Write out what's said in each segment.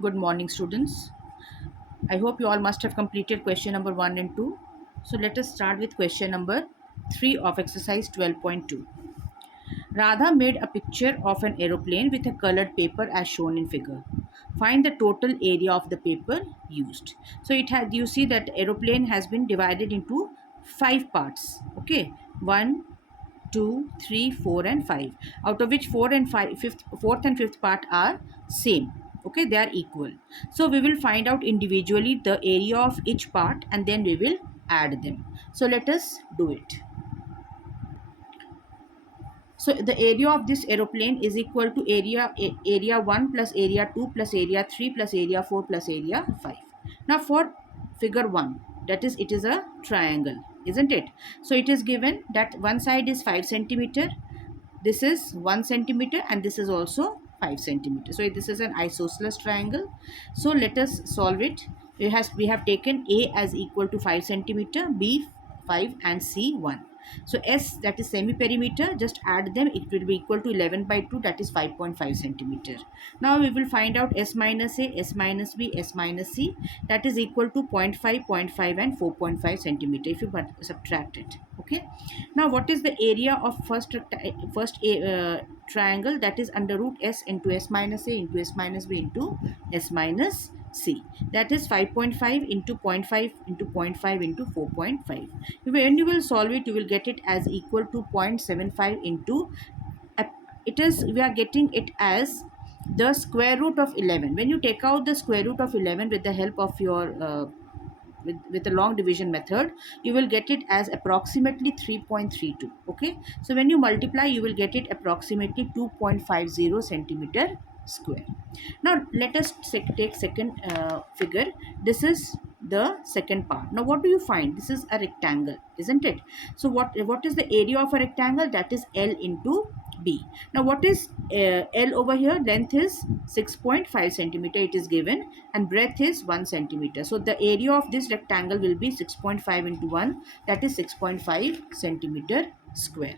Good morning, students. I hope you all must have completed question number 1 and 2. So let us start with question number 3 of exercise 12.2. Radha made a picture of an aeroplane with a colored paper as shown in figure. Find the total area of the paper used. So it had, you see that aeroplane has been divided into 5 parts. Okay, 1, 2, 3, 4, and 5, out of which 4 and 5 fifth, fourth and fifth part are same. Okay, they are equal. So we will find out individually the area of each part and then we will add them. So let us do it. So the area of this aeroplane is equal to area 1 plus area 2 plus area 3 plus area 4 plus area 5. Now for figure 1, that is, it is a triangle, isn't it? So it is given that one side is 5 centimeter, this is 1 centimeter, and this is also 5 centimeter. So this is an isosceles triangle. So let us solve it. We have taken A as equal to 5 centimeter, B 5, and C 1. So S, that is semi perimeter, just add them, it will be equal to 11 by 2, that is 5.5 centimeter. Now we will find out S minus A, S minus B, S minus C, that is equal to 0.5, 0.5, and 4.5 centimeter if you subtract it. Okay. Now what is the area of first triangle, that is under root S into S minus A into S minus B into S minus C, that is 5.5 into 0.5 into 0.5 into 4.5. When you will solve it, you will get it as equal to 0.75 into it is, we are getting it as the square root of 11. When you take out the square root of 11 with the help of your with the long division method, you will get it as approximately 3.32. Okay, so when you multiply, you will get it approximately 2.50 centimeter square. Now let us take second figure. This is the second part. Now what do you find? This is a rectangle, isn't it? So what is the area of a rectangle? That is L into B. Now what is L over here? Length is 6.5 centimeter, it is given, and breadth is 1 centimeter. So the area of this rectangle will be 6.5 into 1, that is 6.5 centimeter square.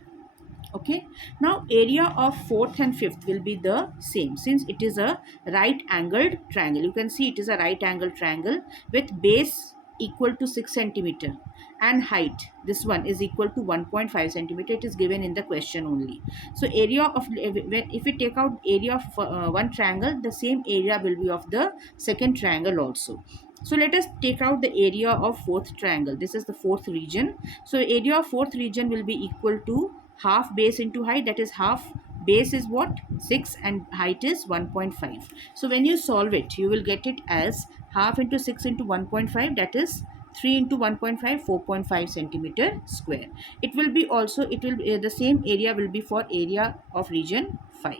Okay, now area of fourth and fifth will be the same, since it is a right angled triangle. You can see it is a right angled triangle with base equal to 6 centimeter and height, this one, is equal to 1.5 centimeter. It is given in the question only. So area of, if we take out area of one triangle, the same area will be of the second triangle also. So let us take out the area of fourth triangle. This is the fourth region. So area of fourth region will be equal to half base into height, that is half base is what, 6, and height is 1.5. So when you solve it, you will get it as half into 6 into 1.5, that is 3 into 1.5, 4.5 centimeter square. It will be also, it will the same area will be for area of region 5.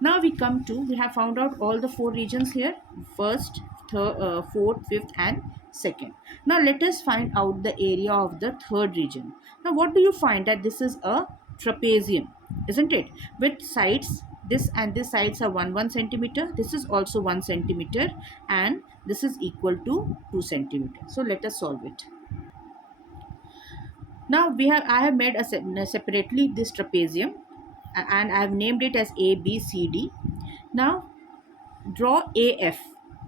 Now we come to, we have found out all the 4 regions here, first, third, fourth, fifth, and second. Now let us find out the area of the third region. Now what do you find? That this is a trapezium, isn't it, with sides, this and this sides are 1 centimeter, this is also 1 centimeter, and this is equal to 2 centimeter. So let us solve it. Now I have made separately this trapezium, and I have named it as A, B, C, D. Now draw AF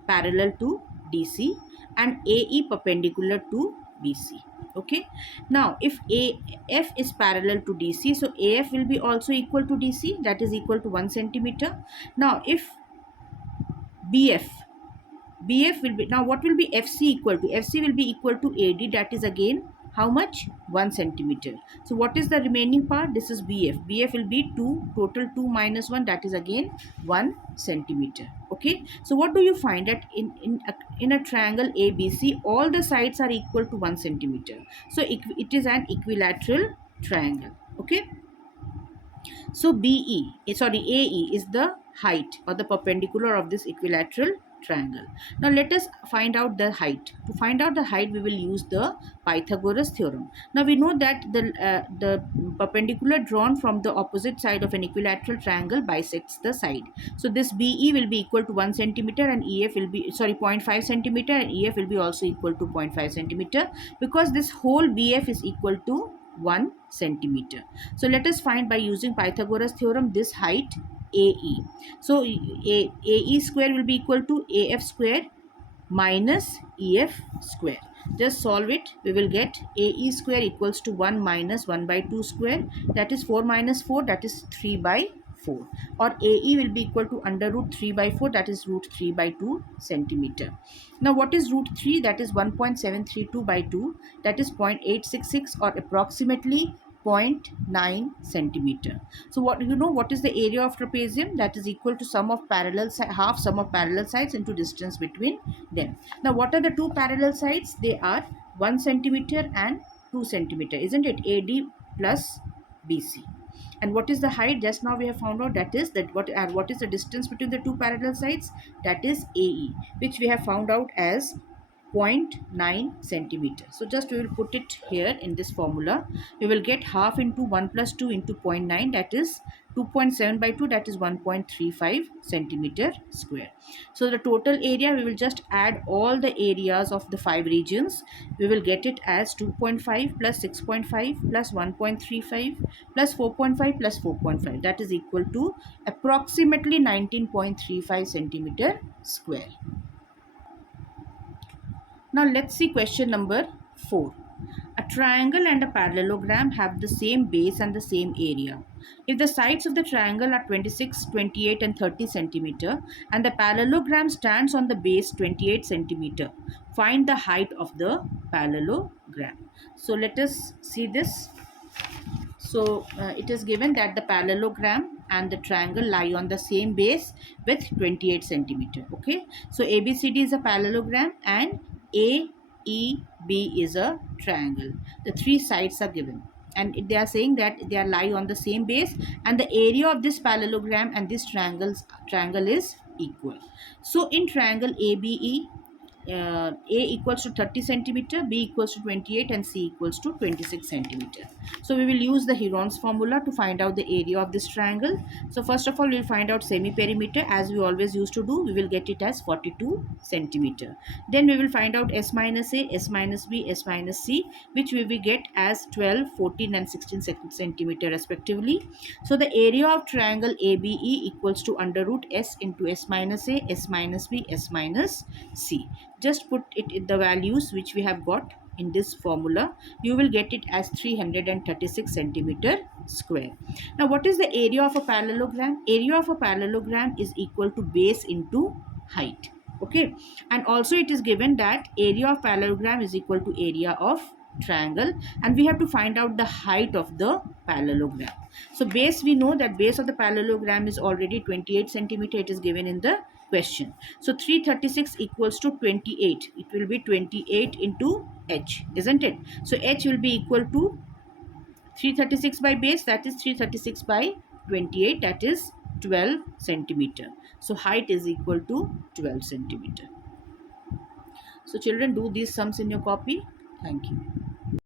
parallel to DC and AE perpendicular to BC. Okay, now if AF is parallel to DC, so AF will be also equal to DC, that is equal to 1 centimeter. Now if BF will be, now what will be FC equal to? FC will be equal to AD, that is again how much? 1 centimeter. So what is the remaining part? This is BF. BF will be 2, total 2 minus 1, that is again 1 centimeter. Okay, so what do you find? That in a triangle ABC, all the sides are equal to 1 centimeter. So it is an equilateral triangle. Okay, so AE is the height or the perpendicular of this equilateral triangle. Now let us find out the height. To find out the height, we will use the Pythagoras theorem. Now we know that the perpendicular drawn from the opposite side of an equilateral triangle bisects the side. So this BE will be equal to 1 centimeter and EF will be, 0.5 centimeter, and EF will be also equal to 0.5 centimeter, because this whole BF is equal to 1 centimeter. So let us find, by using Pythagoras theorem, this height AE. So AE square will be equal to AF square minus EF square. Just solve it. We will get AE square equals to 1 minus 1 by 2 square, that is 4 minus 4, that is 3 by 4, or AE will be equal to under root 3 by 4, that is root 3 by 2 centimeter. Now what is root 3? That is 1.732 by 2, that is 0.866 or approximately 0.9 centimeter. So what is the area of trapezium? That is equal to sum of half sum of parallel sides into distance between them. Now what are the two parallel sides? They are 1 centimeter and 2 centimeter, isn't it? AD plus BC. And what is the height? Just now we have found out, that is that what is the distance between the two parallel sides? That is AE, which we have found out as 0.9 centimeter. So just we will put it here in this formula. We will get half into 1 plus 2 into 0.9, that is 2.7 by 2, that is 1.35 centimeter square. So the total area, we will just add all the areas of the 5 regions. We will get it as 2.5 plus 6.5 plus 1.35 plus 4.5 plus 4.5, that is equal to approximately 19.35 centimeter square. Now let's see question number 4. A triangle and a parallelogram have the same base and the same area. If the sides of the triangle are 26, 28 and 30 centimeter and the parallelogram stands on the base 28 centimeter, find the height of the parallelogram. So let us see this. So it is given that the parallelogram and the triangle lie on the same base with 28 centimeter. Okay. So ABCD is a parallelogram and AEB is a triangle. The three sides are given. And they are saying that they are lie on the same base and the area of this parallelogram and this triangle is equal. So in triangle ABE, A equals to 30 centimeter, B equals to 28 and C equals to 26 centimeter. So we will use the Heron's formula to find out the area of this triangle. So first of all, we will find out semi-perimeter as we always used to do. We will get it as 42 centimeter. Then we will find out S minus A, S minus B, S minus C, which we will get as 12, 14 and 16 centimeter respectively. So the area of triangle ABE equals to under root S into S minus A, S minus B, S minus C. Just put it in the values which we have got in this formula. You will get it as 336 centimeter square. Now what is the area of a parallelogram? Area of a parallelogram is equal to base into height. Okay, and also it is given that area of parallelogram is equal to area of triangle, and we have to find out the height of the parallelogram. So base, we know that base of the parallelogram is already 28 centimeter. It is given in the question. So 336 equals to 28. It will be 28 into h, isn't it? So h will be equal to 336 by base, that is 336 by 28, that is 12 centimeter. So height is equal to 12 centimeter. So children, do these sums in your copy. Thank you.